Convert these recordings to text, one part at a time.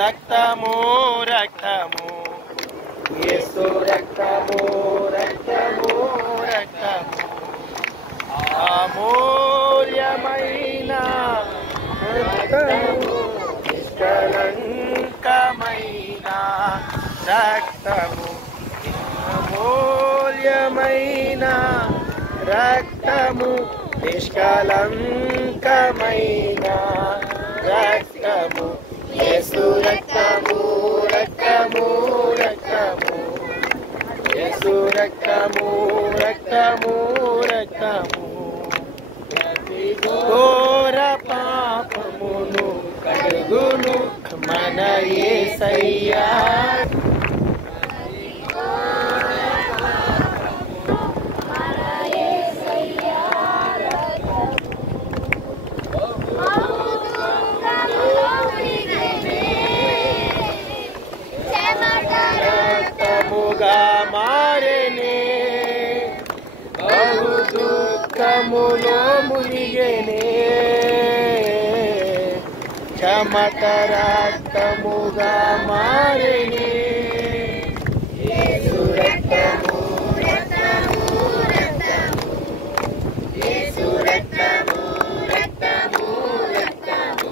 రక్తము రక్తము యేసు రక్తము రక్తము రక్తము అమూల్యమైన రక్తము నిష్కళంకమైన రక్తము అమూల్యమైన రక్తము నిష్కళంకమైన రక్తము యేసు రక్తము రక్తము రక్తము యేసు రక్తము రక్తము రక్తము ఘోర పాపమును కడుగును మన యేసయ్యా మారేనే బహు దుఃఖములో మునిగేనే చెమట రక్తముగా మారేనే యేసు రక్తము రక్తము రక్తము యేసు రక్తము రక్తము రక్తము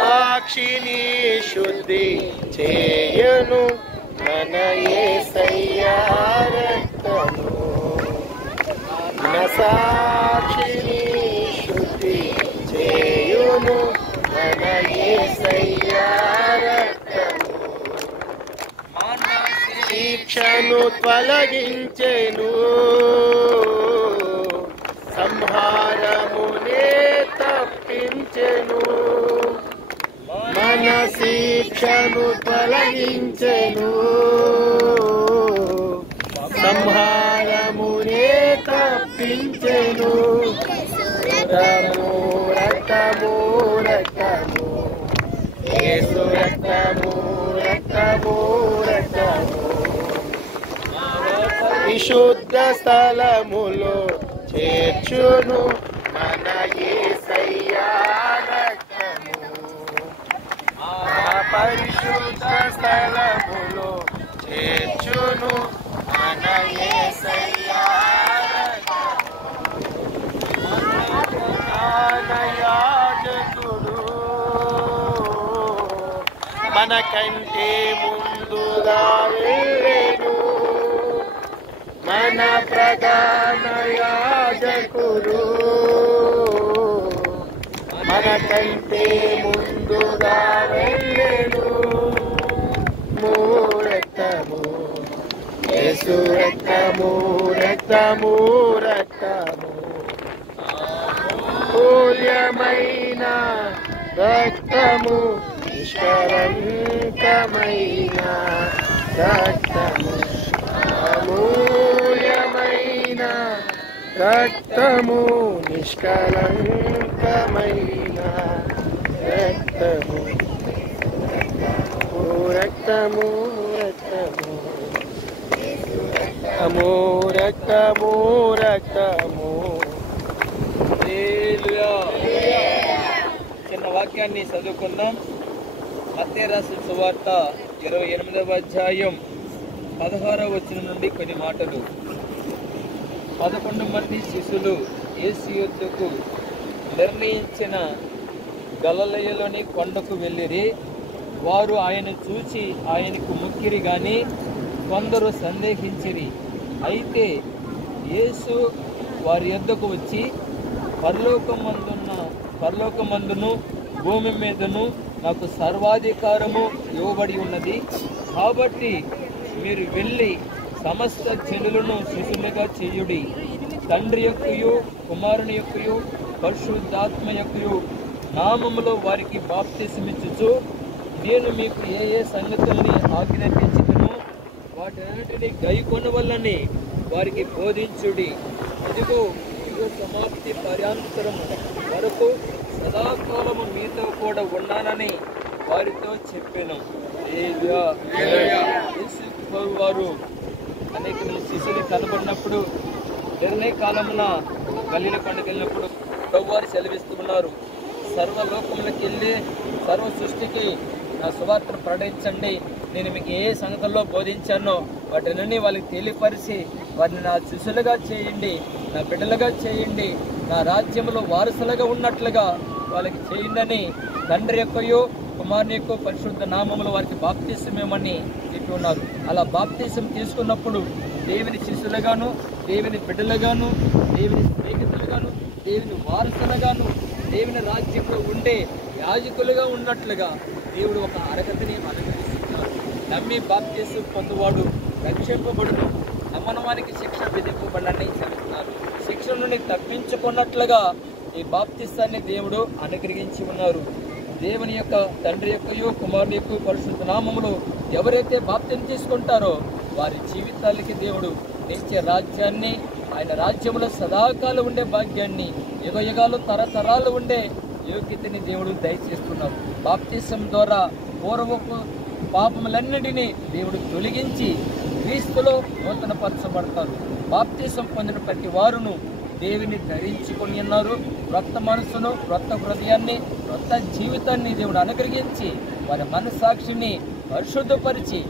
సాక్షిని శుద్ధి చేయను మన యేసయ్యా రక్తము మన సాక్షిని శుద్ధి చేయును మన యేసయ్యా రక్తము మన శిక్షను తొలగించెను సంహారమునే తప్పించెను మన శిక్షను తొలగించెను సంహారమునే తప్పించెను రక్తము రక్తము రక్తము యేసు రక్తము రక్తము రక్తము విశుద్ధ స్థలములో చేర్చును మన యేసయ్యా రక్తము పరిశుద్ధ స్థలములో చేర్చును మన యేసయ్యా యాజకుడు మనకంటే ముందుగా వెళ్ళెను మన ప్రధాన యాజకుడు మనకంటే ముందుగా వెళ్ళెను రక్తము యేసు రక్తము రక్తము రక్తము అమూల్యమైన రక్తము నిష్కళంకమైన రక్తము అమూల్యమైన రక్తము నిష్కళంకమైన రక్తము రక్తము రక్తము రక్తము రక్తము రక్తము చిన్న వాక్యాన్ని చదువుకుందాం. మత్తయి రాసిన సువార్త 28వ అధ్యాయం 16వ వచనం నుండి కొన్ని మాటలు. 11 మంది శిష్యులు యేసు యొద్దకు నిర్ణయించిన గలిలయలోని కొండకు వెళ్ళిరి. వారు ఆయన చూచి ఆయనకు మొక్కిరి గాని కొందరు సందేహించిరి. అయితే యేసు వారి యొద్దకు వచ్చి పరలోకమందును భూమి మీదను నాకు సర్వాధికారము ఇవ్వబడి ఉన్నది. కాబట్టి మీరు వెళ్ళి సమస్త జనులను శిష్యులుగా చేయుడి. తండ్రి యొక్కయు కుమారుని యొక్కయు పరిశుద్ధాత్మ యొక్కయు నామములో వారికి బాప్తిసమిచ్చుచు నేను మీకు ఏ ఏ సంగతుల్ని ఆజ్ఞాపించును వాటన్నిటిని గైకొనవలెనని వారికి బోధించుడి. ఇదిగో సమాప్తి పర్యాంతరం వరకు సదాకాలము మీతో కూడా ఉన్నానని వారితో చెప్పాను. వారు అనేక శిష్యులు కనబడినప్పుడు నిర్ణయ కాలమున గలిలయ కొండకు వెళ్ళినప్పుడు ప్రభువారు సెలవిస్తున్నారు, సర్వలోకములకు వెళ్ళి సర్వ సృష్టికి నా సువార్తను ప్రకటించండి. నేను మీకు ఏ సంగతుల్లో బోధించానో వాటిని వాళ్ళకి తెలియపరిచి వారిని నా శిష్యులుగా చేయండి, నా బిడ్డలుగా చేయండి, నా రాజ్యంలో వారసులుగా ఉన్నట్లుగా వాళ్ళకి చేయండి తండ్రి యొక్కయో కుమారుని యొక్క పరిశుద్ధ నామములో వారికి బాప్తిసం ఇవ్వమని చెప్పి ఉన్నారు. అలా బాప్తిసం తీసుకున్నప్పుడు దేవుని శిష్యులుగాను, దేవుని బిడ్డలుగాను, దేవుని స్నేహితులుగాను, దేవుని వారసులుగాను, దేవుని రాజ్యంలో ఉండే యాజకులుగా ఉన్నట్లుగా దేవుడు ఒక అర్హతని అనుగ్రహిస్తున్నారు. నమ్మి బాప్తిసం పొందువాడు రక్షింపబడును, నమ్మనవానికి శిక్ష విధింపబడని చెబుతున్నారు. శిక్ష నుండి తప్పించుకున్నట్లుగా ఈ బాప్తిస్తాన్ని దేవుడు అనుగ్రహించి ఉన్నారు. దేవుని యొక్క తండ్రి యొక్కయో కుమారుని యొక్క పరిశుద్ధ నామములో ఎవరైతే బాప్తిని తీసుకుంటారో వారి జీవితాలకి దేవుడు నిత్య రాజ్యాన్ని, ఆయన రాజ్యంలో సదాకాలం ఉండే భాగ్యాన్ని, యుగ యుగాలు తరతరాలు ఉండే యోగ్యతని దేవుడు దయచేస్తున్నారు. బాప్తిసం ద్వారా పూర్వపు పాపములన్నిటినీ దేవుడు తొలగించి క్రీస్తులో నూతన పరచబడతారు. బాప్తిసం పొందిన ప్రతి వారును దేవుని ధరించుకొని ఉన్నారు. క్రొత్త మనసును, క్రొత్త హృదయాన్ని, క్రొత్త జీవితాన్ని దేవుడు అనుగ్రహించి వారి మనస్సాక్షిని పరిశుద్ధపరిచి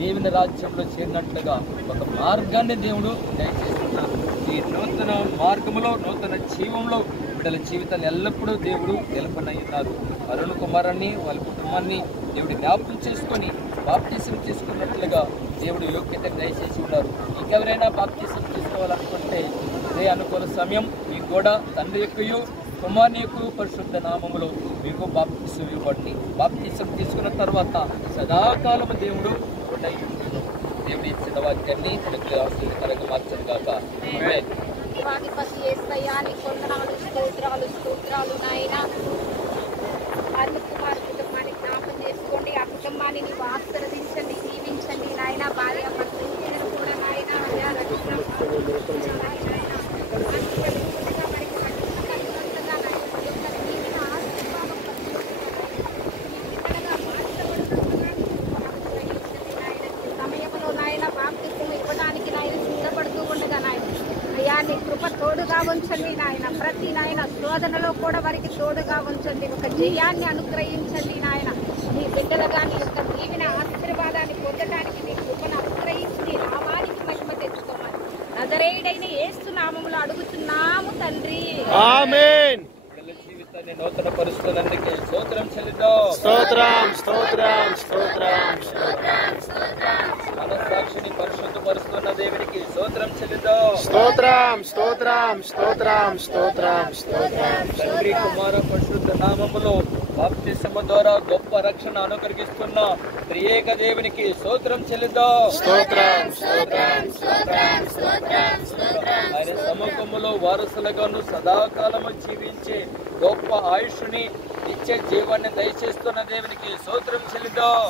దేవుని రాజ్యంలో చేరినట్లుగా ఒక మార్గాన్ని దేవుడు దయచేస్తున్నారు. ఈ నూతన మార్గంలో, నూతన జీవంలో బిడ్డల జీవితాన్ని ఎల్లప్పుడూ దేవుడు నిలపనయ్యున్నారు. అరుణ్ కుమారాన్ని వాళ్ళ కుటుంబాన్ని దేవుడు జ్ఞాపకం చేసుకొని బాప్తిసం తీసుకున్నట్లుగా దేవుడు యోగ్యత దయచేసి ఉన్నారు. ఇంకెవరైనా బాప్తిసం తీసుకోవాలనుకుంటే అదే అనుకూల సమయం మీకు కూడా తండ్రి యొక్కయు కుమారుని యొక్క పరిశుద్ధ నామములో మీకు బాప్తిసం ఇవ్వండి. బాప్తిసం తీసుకున్న తర్వాత సదాకాలం దేవుడు దేవుడి ఇచ్చిన వాక్యాన్ని మనకు ఆశీర్వాదకరంగా మార్చను గాక. ఆమేన్. స్తోత్రాలు నాయనా. అరుణ్ కుమార్ కుటుంబాన్ని జ్ఞాపకం చేసుకోండి. ఆ కుటుంబాన్ని నీవు ఆశీర్వదించండి, దీవించండి నాయన. భార్య భర్తలు కూడా నాయన సమయంలో నాయన బాప్తిసం ఇవ్వడానికి నాయన సిద్ధపడుతూ ఉండగా నాయన అయ్యా నీ కృప తోడుగా ఉంచండి నాయన. ప్రతి నాయన శోధనలో కూడా వారికి తోడుగా ఉంచండి. ఒక జయాన్ని అనుగ్రహించండి నాయన. నీ బిడ్డలుగా నీ యొక్క దీవెన ఆశీర్వాదాన్ని పొందడానికి నీ కృపను అనుగ్రహించి నీ నామానికి మహిమ తెచ్చుకోవాలి. నజరేయుడైన యేసు నామములో అడుగుతున్నాము తండ్రి. ఆమేన్. జీవితాన్ని నూతన పరుస్తున్నందుకే స్తోత్రం చెల్లిద్దాం. స్తోత్రం స్తోత్రం స్తోత్రం మనస్సాక్షిని పరిశుద్ధపరుస్తున్న దేవునికి స్తోత్రం చెల్లిద్దాం. స్తోత్రం స్తోత్రం స్తోత్రం స్తోత్రం స్తోత్రం. తండ్రి కుమార పరిశుద్ధ నామములో బాప్తిసము ద్వారా గొప్ప రక్షణ అనుగ్రహిస్తున్న త్రియేక దేవునికి స్తోత్రం చెల్లిద్దాం. స్తోత్రం ఆయన సముఖములో వారసులుగాను సదాకాలము జీవించే గొప్ప ఆయుష్ని నిత్య జీవాన్ని దయచేస్తున్న దేవునికి స్తోత్రం చెల్లిద్దాం.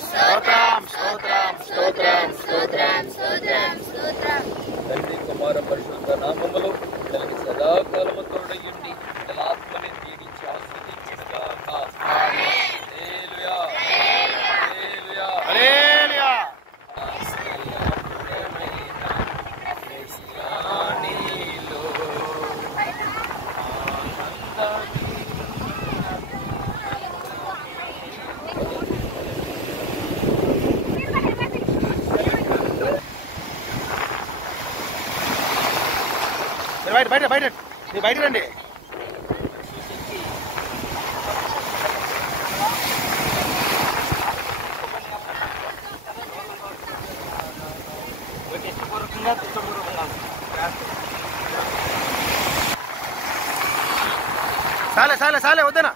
తండ్రి కుమార పరిశుద్ధ నామములో తనకి సదాకాలము తోడయుండి తన ఆత్మని దీవించి ఆశీర్వదించుగాక. హల్లెలూయా హల్లెలూయా హల్లెలూయా. బయట రండి. సాలే వద్దనా.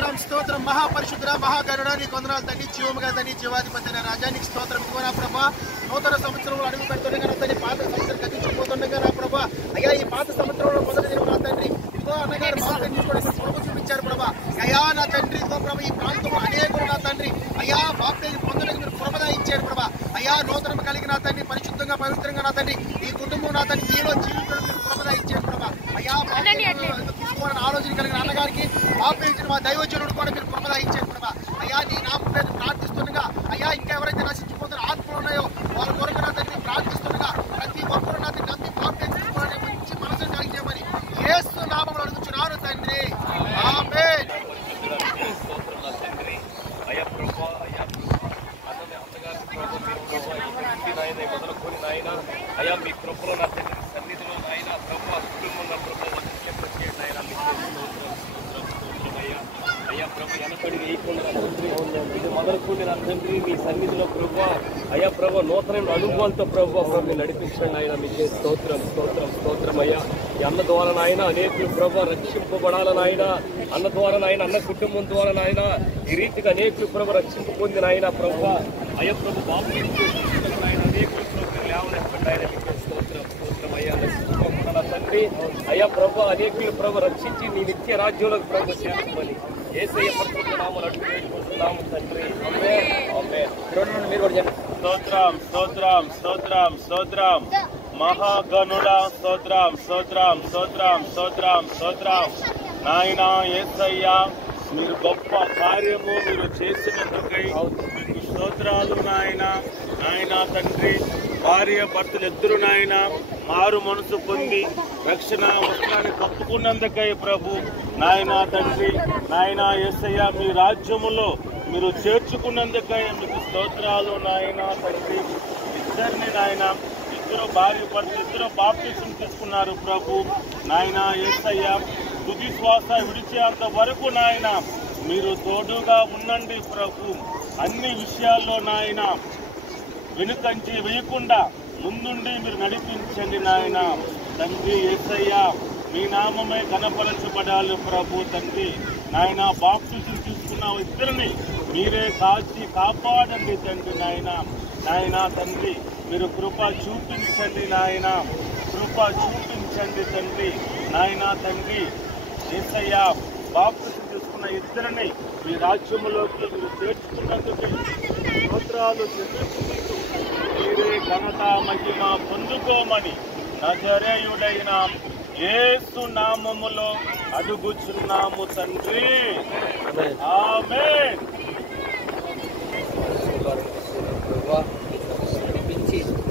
స్తోత్రం స్తోత్రం మహాపరిశుద్ధ మహాగరుడా నీకు వందనాలు తండ్రి. జీవముగా తండ్రి, జీవాధిపతి రాజానికి స్తోత్రం. ఇదిగో నా ప్రభా నూతన సంవత్సరంలో అడుగు పెడుతుండగా నా తండ్రి, పాత సంవత్సరం గతించిపోతుండగా నా ప్రభా అయ్యా ఈ పాత సంవత్సరంలో మొదటి దినం నా తండ్రి ఇదిగో అన్నగారు మా తండ్రి కూడా ప్రభు చూపించారు ప్రభా. అయ్యా నా తండ్రి ఇదిగో ప్రభా ఈ ప్రాంతంలో అనేకులు నా తండ్రి అయ్యా బాప్తిజం పొందడానికి మీరు కృపద ఇచ్చారు ప్రభా. అయ్యా నూతనం కలిగి నా తండ్రి పరిశుద్ధంగా పవిత్రంగా నా తండ్రి ఈ కుటుంబం నా తండ్రి మీలో జీవితం మీరు కృపద ఇచ్చారు ప్రభా. అయ్యా తీసుకోవాలని ఆలోచన కలిగిన అన్నగారికి బాప్తిజం మా దైవజనుడు కూడా మీరు కృపద ఇచ్చారు ప్రభా. అయ్యా నీ నామం పేరు ప్రార్థిస్తుండగా అయ్యా ఇంకా ఎవరైతే నశించిపోతున్న ఆత్మలు ఉన్నాయో వాళ్ళ కొరకు నా తండ్రి ప్రార్థిస్తుండగా ప్రతి ఒక్కరు నా తండ్రి నమ్మి బాప్తిజం తీసుకోవాలని మంచి మనసును కలిగించమని యేసు నామములో అడుగుచున్నాను తండ్రి. ఆమేన్. అయ్యా మీ కృపలో నా తండ్రి సన్నిధిలో నాయన ప్రభు కుటుంబం నా ప్రభు అయ్యా ప్రభు వెనకడి వేయకుండా నా తండ్రి ఇది మొదలుకొని నా తండ్రి మీ సన్నిధిలో ప్రభు అయ్యా ప్రభు నూతన అనుభవాలతో ప్రభు నడిపించండి ఆయన మీకే స్తోత్రం స్తోత్రం స్తోత్రం. అయ్యా ఈ అన్న ద్వారా నాయన అనేకులు ప్రభు రక్షింపబడాలని ఆయన అన్న ద్వారా నాయన అన్న కుటుంబం ద్వారా నాయన ఈ రీతిగా అనేకులు ప్రభు రక్షింపు పొందిన ఆయన ప్రభు అయ్యా ప్రభు బాబు ఆయన అనేకులు ప్రభు లేవనెత్తండి ఆయన మీకే స్తోత్రం స్తోత్రం. అయ్యా నా తండ్రి అయ్యా ప్రభు అనేకులు ప్రభు రక్షించి నీ నిత్య రాజ్యంలోకి ప్రభు చేర్చుకొని యేసయ్య పరిశుద్ధ నామములో అడుగు వేడుకుంటున్నాము తండ్రి. ఆమేన్ ఆమేన్. మీరు కూడా చెప్పండి. స్తోత్రం స్తోత్రం స్తోత్రం స్తోత్రం మహాగణుడా స్తోత్రం స్తోత్రం స్తోత్రం స్తోత్రం స్తోత్రం. నాయన యేసయ్య మీరు గొప్ప కార్యము మీరు చేసినందుకై మీకు స్తోత్రాలు నాయన. నాయన తండ్రి భార్య భర్తలు ఇద్దరు నాయన మారు మనసు పొంది రక్షణ వస్త్రాన్ని కప్పుకున్నందుకై ప్రభు నాయన తండ్రి నాయన యేసయ్య మీ రాజ్యములో మీరు చేర్చుకున్నందుకై మీకు స్తోత్రాలు నాయన తండ్రి. ఇద్దరిని నాయన ఇద్దరు భార్య భర్తలు ఇద్దరు బాప్తిజం తీసుకున్నారు ప్రభు నాయన యేసయ్య. తుది శ్వాస విడిచేంత వరకు నాయన మీరు తోడుగా ఉండండి ప్రభు. అన్ని విషయాల్లో నాయన వెనుకంచి వేయకుండా ముందుండి మీరు నడిపించండి నాయన తండ్రి. యేసయ్య మీ నామమే కనపరచబడాలి ప్రభు తండ్రి. నాయన బాప్తిజం తీసుకున్న ఇద్దరిని మీరే కాచి కాపాడండి తండ్రి నాయన. నాయన తండ్రి మీరు కృప చూపించండి నాయన, కృప చూపించండి తండ్రి. నాయన తండ్రి యేసయ్య బాప్తిజం తీసుకున్న ఇద్దరిని మీ రాజ్యములోకి మీరు చేర్చుకున్నందుకు స్తోత్రాలు చెల్లించుకుంటూ మీరే ఘనత మహిమ పొందుకోమని నజరేయుడైన యేసు నామములో అడుగుచున్నాము తండ్రి. ఆమేన్.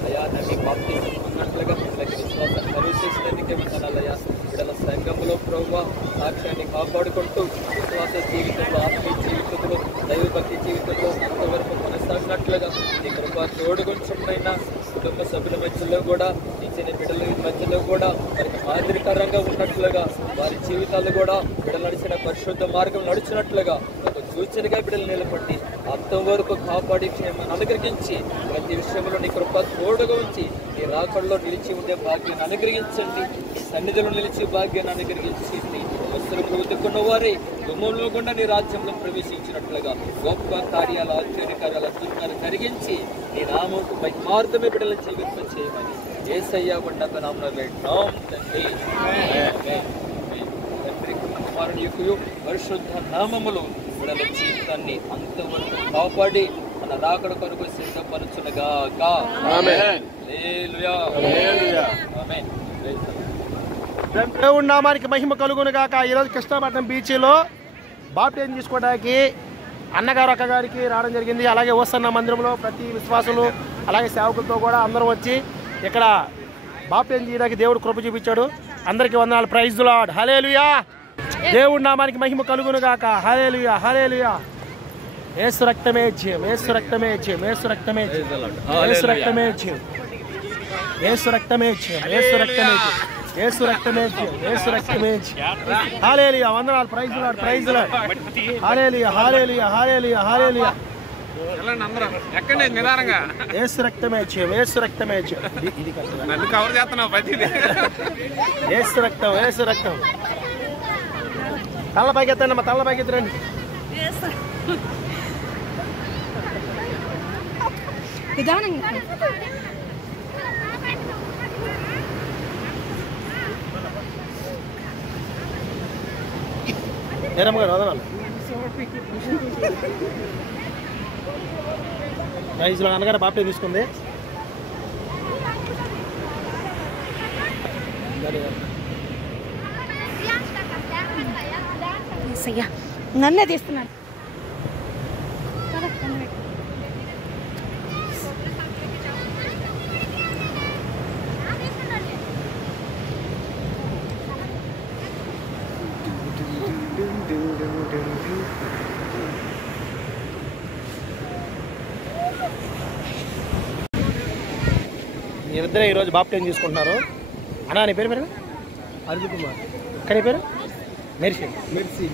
అయ్యా నన్ను బాప్తిజం అన్నట్లుగా విశ్వాసం ప్రవేశించినందుకే విధానాలయ్యా బిడ్డల సంఘంలో ప్రభు సాక్ష్యాన్ని కాపాడుకుంటూ విశ్వాస జీవితంలో ఆత్మీయ జీవితంలో దైవభక్తి జీవితంలో అంతవరకు కొనసాగినట్లుగా నీ కృప తోడుగుంచుండైనా కుటుంబ సభ్యుల మధ్యలో కూడా నీ చిన్న బిడ్డల మధ్యలో కూడా వారికి మాదిరికరంగా ఉన్నట్లుగా వారి జీవితాలు కూడా బిడ్డలు నడిచిన పరిశుద్ధ మార్గం నడిచినట్లుగా ఒక సూచనగా బిడ్డలు నిలబడి అంతం వరకు కాపాడి క్షేమాన్ని అనుగ్రహించి ప్రతి విషయంలో నీ కృప తోడుగా ఉంచి నీ రాకడలో నిలిచి ఉండే భాగ్యాన్ని అనుగ్రహించండి. నీ సన్నిధిలో నిలిచి భాగ్యాన్ని అనుగ్రహించండి. వస్త్రములు ఉతుక్కున్న వారే గుమ్మంలో గుండా నీ రాజ్యంలో ప్రవేశించినట్లుగా గొప్ప కార్యాలు ఆశ్చర్యకార్యాలు అద్భుతాలు కలిగించి నీ నామకు మహిమార్థమే బిడ్డల జీవితం చేయమని యేసయ్య ఉన్నత నామమున వేడుతున్నాం తండ్రి. తండ్రి కుమారుని యొక్క పరిశుద్ధ నామములో బిడ్డల జీవితాన్ని అంతవరకు కాపాడి మన రాకడ కొరకు సిద్ధపరచునగాక. ఆమేన్. హల్లెలూయా హల్లెలూయా ఆమేన్. దేవుడి నామానికి మహిమ కలుగును గాక. ఈరోజు కృష్ణపట్నం బీచ్లో బాప్టిజం తీసుకోవడానికి అన్నగారు అక్కగారికి రావడం జరిగింది. అలాగే ఓసన్న మందిరంలో ప్రతి విశ్వాసులు అలాగే సేవకులతో కూడా అందరం వచ్చి ఇక్కడ బాప్టిజం చేయడానికి దేవుడు కృప చూపించాడు. అందరికీ వందనాలు. Praise the Lord. హల్లెలూయా. దేవుడి నామానికి మహిమ కలుగును గాక. హల్లెలూయా హల్లెలూయా. యేసు రక్తమే జయం, యేసు రక్తమే జయం, యేసు రక్తమే జయం, యేసు రక్తమే జయం, యేసు రక్తమే జయం, యేసు రక్తమే జయం, యేసు రక్తమే జయం, యేసు రక్తమే జయం. హల్లెలూయా. వందనాలు. Praise the Lord. Praise the Lord. Hallelujah hallelujah hallelujah hallelujah. Yesu రక్తమే జయం, యేసు రక్తమే జయం. ఇది నన్ను కవర్ చేస్తున్నావు ప్రతిదీ. యేసు రక్తం, యేసు రక్తం. తల్ల పైకి ఎత్తండి అమ్మా, తల్ల పైకి ఎత్తరండి. నిదానంగా నేరమ్మ గారు వదనాలి ఇలా నాన్నగారు బాప్టే తీసుకుంది. నన్నే తీస్తున్నాడు. మీరిద్దరే ఈరోజు బాప్టైం తీసుకుంటున్నారు. అన్నా నీ పేరు అర్జున్ కుమార్. కానీ పేరు మెర్సీ.